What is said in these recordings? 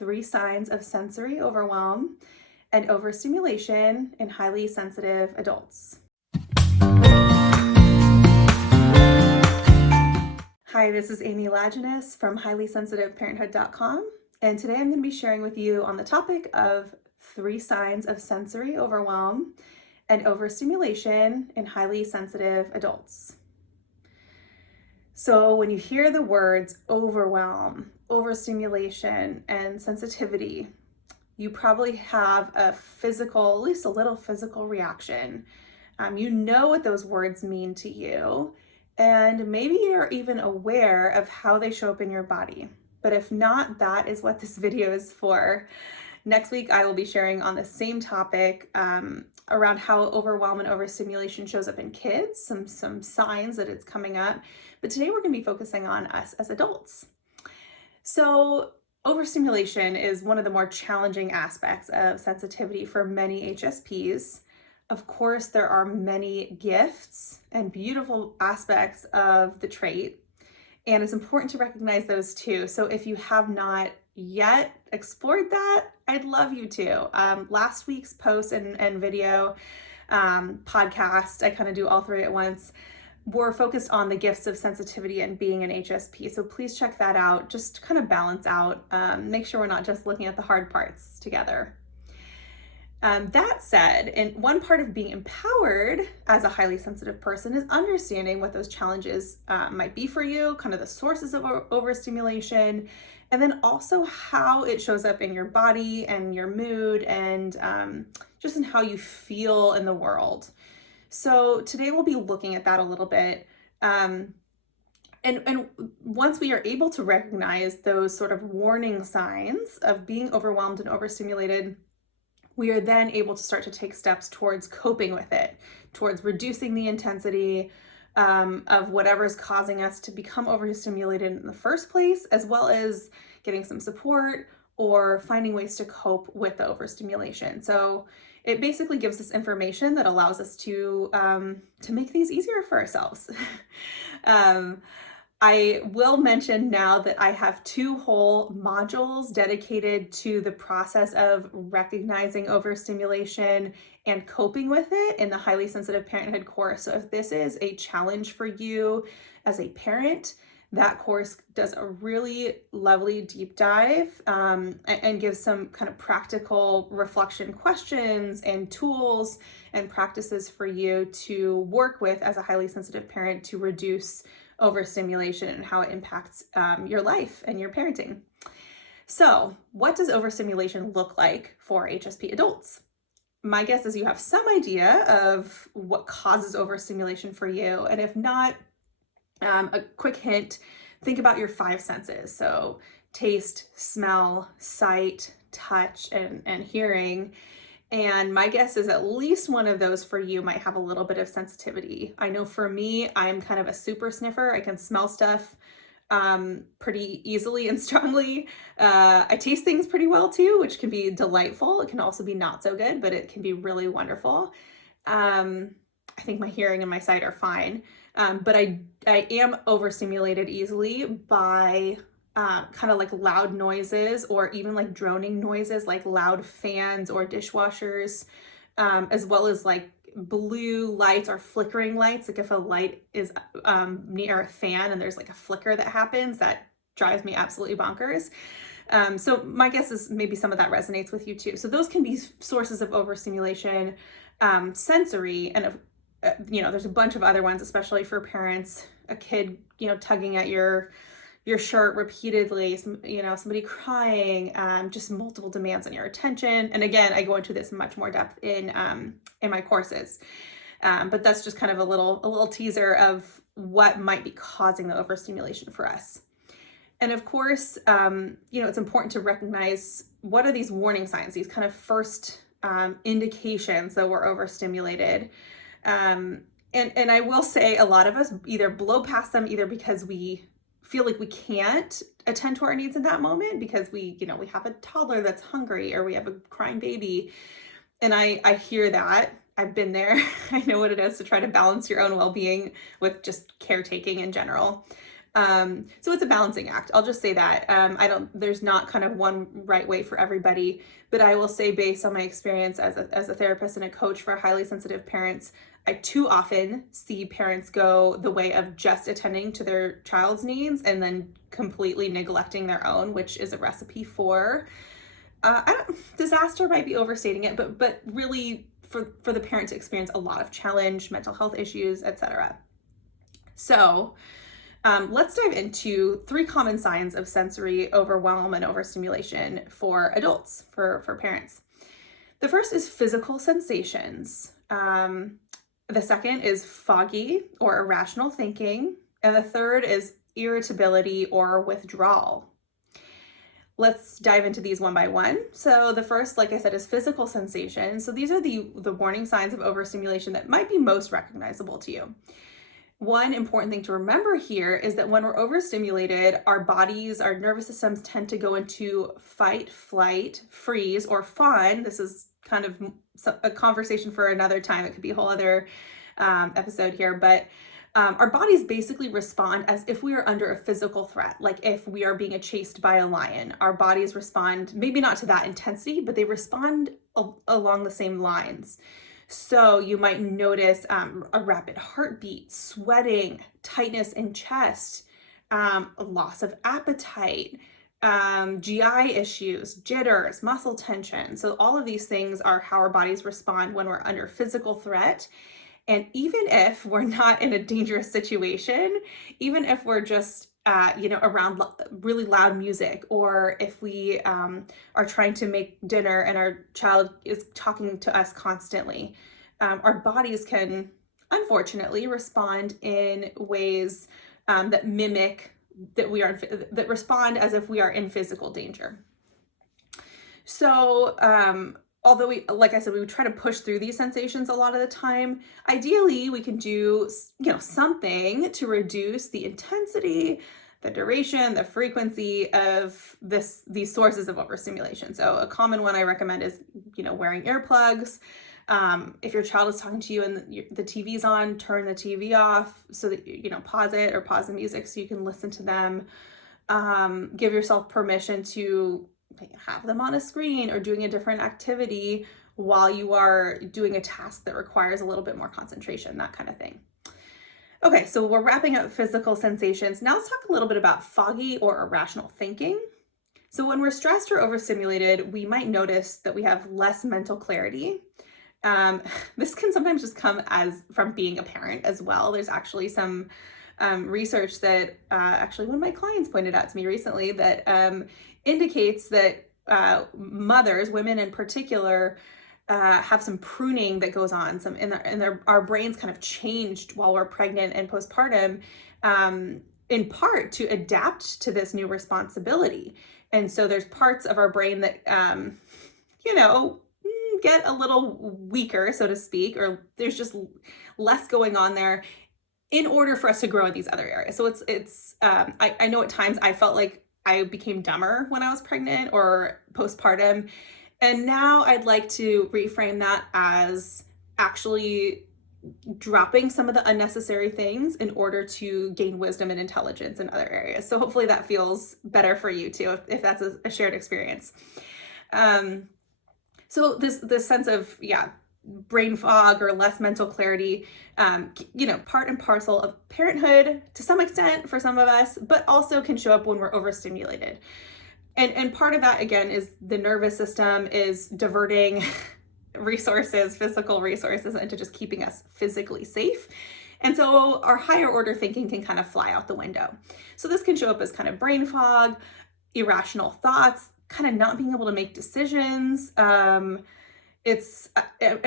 3 signs of sensory overwhelm and overstimulation in highly sensitive adults. Hi, this is Amy Lajeunesse from highlysensitiveparenthood.com, and today I'm going to be sharing with you on the topic of 3 signs of sensory overwhelm and overstimulation in highly sensitive adults. So when you hear the words overwhelm, overstimulation, and sensitivity, you probably have a physical, at least a little physical reaction. You know what those words mean to you, and maybe you're even aware of how they show up in your body. But if not, that is what this video is for. Next week, I will be sharing on the same topic around how overwhelm and overstimulation shows up in kids, some signs that it's coming up. But today we're going to be focusing on us as adults. So overstimulation is one of the more challenging aspects of sensitivity for many HSPs. Of course, there are many gifts and beautiful aspects of the trait, and it's important to recognize those too. So if you have not yet explored that, I'd love you to. Last week's post and video podcast, I kind of do all 3 at once, were focused on the gifts of sensitivity and being an HSP. So please check that out, just to kind of balance out, make sure we're not just looking at the hard parts together. That said, and one part of being empowered as a highly sensitive person is understanding what those challenges might be for you, kind of the sources of overstimulation, and then also how it shows up in your body and your mood and just in how you feel in the world. So today we'll be looking at that a little bit. And once we are able to recognize those sort of warning signs of being overwhelmed and overstimulated, we are then able to start to take steps towards coping with it, towards reducing the intensity of whatever's causing us to become overstimulated in the first place, as well as getting some support or finding ways to cope with the overstimulation. So it basically gives us information that allows us to make things easier for ourselves. I will mention now that I have 2 whole modules dedicated to the process of recognizing overstimulation and coping with it in the Highly Sensitive Parenthood course. So if this is a challenge for you as a parent, that course does a really lovely deep dive and gives some kind of practical reflection questions and tools and practices for you to work with as a highly sensitive parent to reduce overstimulation and how it impacts your life and your parenting. So what does overstimulation look like for HSP adults? My guess is you have some idea of what causes overstimulation for you. And if not, a quick hint, think about your 5 senses. So taste, smell, sight, touch, and hearing. And my guess is at least one of those for you might have a little bit of sensitivity. I know for me, I'm kind of a super sniffer. I can smell stuff pretty easily and strongly. I taste things pretty well too, which can be delightful. It can also be not so good, but it can be really wonderful. I think my hearing and my sight are fine. But I am overstimulated easily by kind of like loud noises or even like droning noises like loud fans or dishwashers, as well as like blue lights or flickering lights. Like if a light is near a fan and there's like a flicker that happens, that drives me absolutely bonkers. So my guess is maybe some of that resonates with you too. So those can be sources of overstimulation, sensory, and there's a bunch of other ones, especially for parents, a kid, tugging at your shirt repeatedly, somebody crying, just multiple demands on your attention. And again, I go into this in much more depth in my courses. But that's just kind of a little teaser of what might be causing the overstimulation for us. And of course, it's important to recognize what are these warning signs, these kind of first indications that we're overstimulated. And I will say a lot of us either blow past them either because we feel like we can't attend to our needs in that moment because we have a toddler that's hungry or we have a crying baby. And I hear that. I've been there. I know what it is to try to balance your own well-being with just caretaking in general. So it's a balancing act. I'll just say that. There's not kind of one right way for everybody, but I will say, based on my experience as a therapist and a coach for highly sensitive parents, I too often see parents go the way of just attending to their child's needs and then completely neglecting their own, which is a recipe for disaster might be overstating it, but really for the parent to experience a lot of challenge, mental health issues, etc. So let's dive into 3 common signs of sensory overwhelm and overstimulation for adults, for parents. The first is physical sensations. The second is foggy or irrational thinking. And the third is irritability or withdrawal. Let's dive into these one by one. So the first, like I said, is physical sensation. So these are the warning signs of overstimulation that might be most recognizable to you. One important thing to remember here is that when we're overstimulated, our bodies, our nervous systems tend to go into fight, flight, freeze, or fawn. This is kind of a conversation for another time. It could be a whole other episode here, but our bodies basically respond as if we are under a physical threat. Like if we are being chased by a lion, our bodies respond, maybe not to that intensity, but they respond along the same lines. So you might notice a rapid heartbeat, sweating, tightness in chest, a loss of appetite, GI issues, jitters, muscle tension. So all of these things are how our bodies respond when we're under physical threat. And even if we're not in a dangerous situation, even if we're just around really loud music, or if we are trying to make dinner and our child is talking to us constantly, our bodies can unfortunately respond in ways that mimic that respond as if we are in physical danger. So although we, like I said, we would try to push through these sensations a lot of the time, ideally we can do, something to reduce the intensity, the duration, the frequency of these sources of overstimulation. So a common one I recommend is, wearing earplugs. If your child is talking to you and the TV's on, turn the TV off so that, pause it or pause the music so you can listen to them. Give yourself permission to have them on a screen or doing a different activity while you are doing a task that requires a little bit more concentration, that kind of thing. Okay, so we're wrapping up physical sensations. Now let's talk a little bit about foggy or irrational thinking. So when we're stressed or overstimulated, we might notice that we have less mental clarity. This can sometimes just come from being a parent as well. There's actually some research that actually one of my clients pointed out to me recently that indicates that mothers, women in particular, have some pruning that goes on. Our brains kind of changed while we're pregnant and postpartum, in part to adapt to this new responsibility. And so there's parts of our brain that, get a little weaker, so to speak, or there's just less going on there in order for us to grow in these other areas. So I know at times I felt like I became dumber when I was pregnant or postpartum. And now I'd like to reframe that as actually dropping some of the unnecessary things in order to gain wisdom and intelligence in other areas. So hopefully that feels better for you too, if that's a shared experience. So this sense of, brain fog or less mental clarity, part and parcel of parenthood to some extent for some of us, but also can show up when we're overstimulated. And part of that, again, is the nervous system is diverting resources, physical resources, into just keeping us physically safe. And so our higher order thinking can kind of fly out the window. So this can show up as kind of brain fog, irrational thoughts, kind of not being able to make decisions. I'm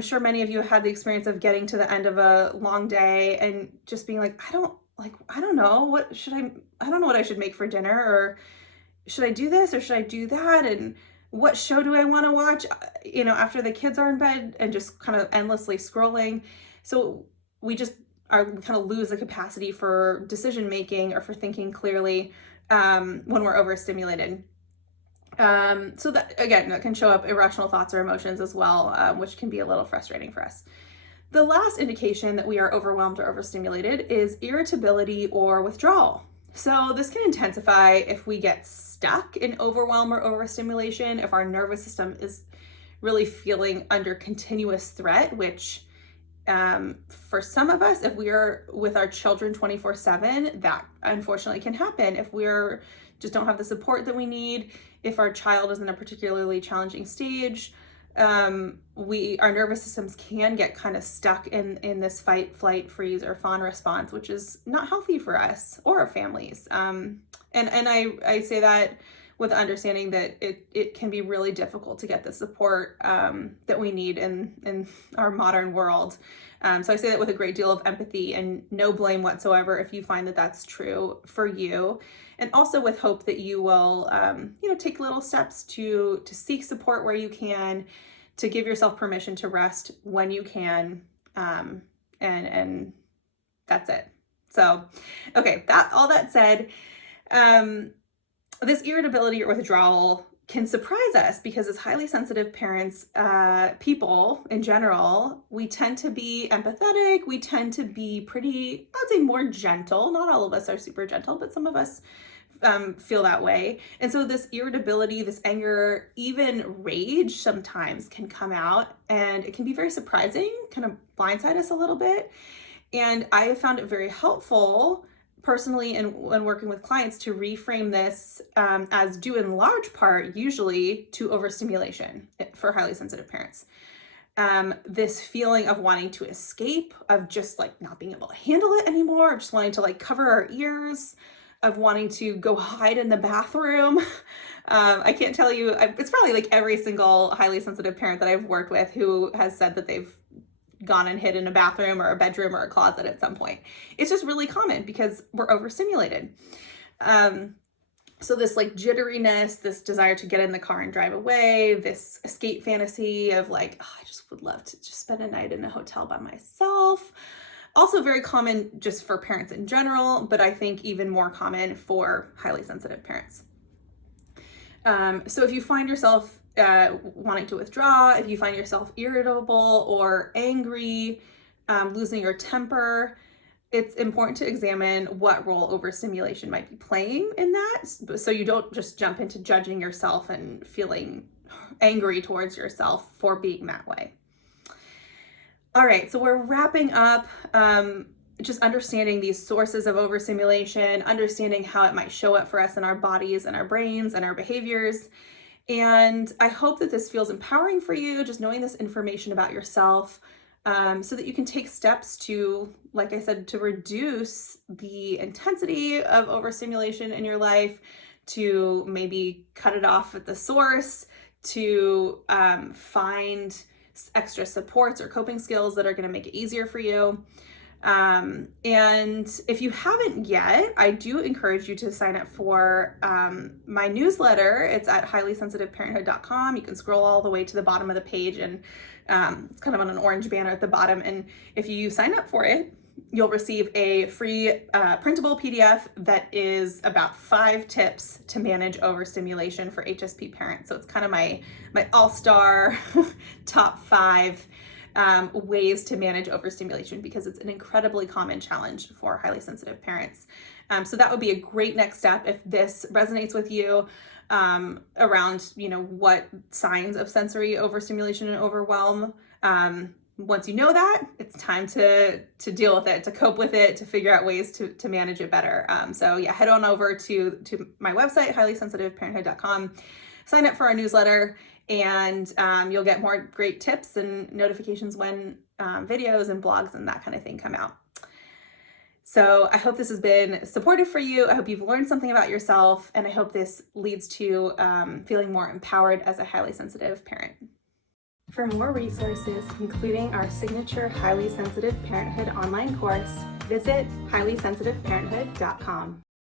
sure many of you have had the experience of getting to the end of a long day and just being like, I don't know, I don't know what I should make for dinner, or should I do this or should I do that? And what show do I want to watch, after the kids are in bed, and just kind of endlessly scrolling. So we kind of lose the capacity for decision making or for thinking clearly when we're overstimulated. So that, again, that can show up irrational thoughts or emotions as well, which can be a little frustrating for us. The last indication that we are overwhelmed or overstimulated is irritability or withdrawal. So this can intensify if we get stuck in overwhelm or overstimulation, if our nervous system is really feeling under continuous threat, which for some of us, if we're with our children 24/7, that unfortunately can happen. If we're just don't have the support that we need, if our child is in a particularly challenging stage, our nervous systems can get kind of stuck in this fight, flight, freeze, or fawn response, which is not healthy for us or our families. And I say that with understanding that it can be really difficult to get the support that we need in our modern world. So I say that with a great deal of empathy and no blame whatsoever if you find that that's true for you. And also with hope that you will, take little steps to seek support where you can, to give yourself permission to rest when you can, and that's it. So, okay, all that said, this irritability or withdrawal can surprise us because as highly sensitive parents, people in general, we tend to be empathetic. We tend to be pretty, I'd say more gentle. Not all of us are super gentle, but some of us feel that way. And so this irritability, this anger, even rage sometimes can come out, and it can be very surprising, kind of blindside us a little bit. And I have found it very helpful personally and when working with clients to reframe this as due in large part usually to overstimulation for highly sensitive parents. This feeling of wanting to escape, of just like not being able to handle it anymore, of just wanting to like cover our ears, of wanting to go hide in the bathroom. I can't tell you, it's probably like every single highly sensitive parent that I've worked with who has said that they've gone and hid in a bathroom or a bedroom or a closet at some point. It's just really common because we're overstimulated. So this like jitteriness, this desire to get in the car and drive away, this escape fantasy of like, oh, I just would love to just spend a night in a hotel by myself. Also very common just for parents in general, but I think even more common for highly sensitive parents. So if you find yourself wanting to withdraw, if you find yourself irritable or angry, losing your temper, it's important to examine what role overstimulation might be playing in that, so you don't just jump into judging yourself and feeling angry towards yourself for being that way. All right, so we're wrapping up just understanding these sources of overstimulation, understanding how it might show up for us in our bodies and our brains and our behaviors. And I hope that this feels empowering for you, just knowing this information about yourself, so that you can take steps to, like I said, to reduce the intensity of overstimulation in your life, to maybe cut it off at the source, to find extra supports or coping skills that are going to make it easier for you. And if you haven't yet, I do encourage you to sign up for my newsletter. It's at highlysensitiveparenthood.com. You can scroll all the way to the bottom of the page, and it's kind of on an orange banner at the bottom. And if you sign up for it, you'll receive a free printable PDF that is about 5 tips to manage overstimulation for HSP parents. So it's kind of my all-star top 5 ways to manage overstimulation, because it's an incredibly common challenge for highly sensitive parents. So that would be a great next step if this resonates with you, around, what signs of sensory overstimulation and overwhelm. Once you know that, it's time to deal with it, to cope with it, to figure out ways to manage it better. So yeah, head on over to my website, highlysensitiveparenthood.com, sign up for our newsletter, and you'll get more great tips and notifications when videos and blogs and that kind of thing come out. So I hope this has been supportive for you. I hope you've learned something about yourself, and I hope this leads to feeling more empowered as a highly sensitive parent. For more resources, including our signature Highly Sensitive Parenthood online course, visit highlysensitiveparenthood.com.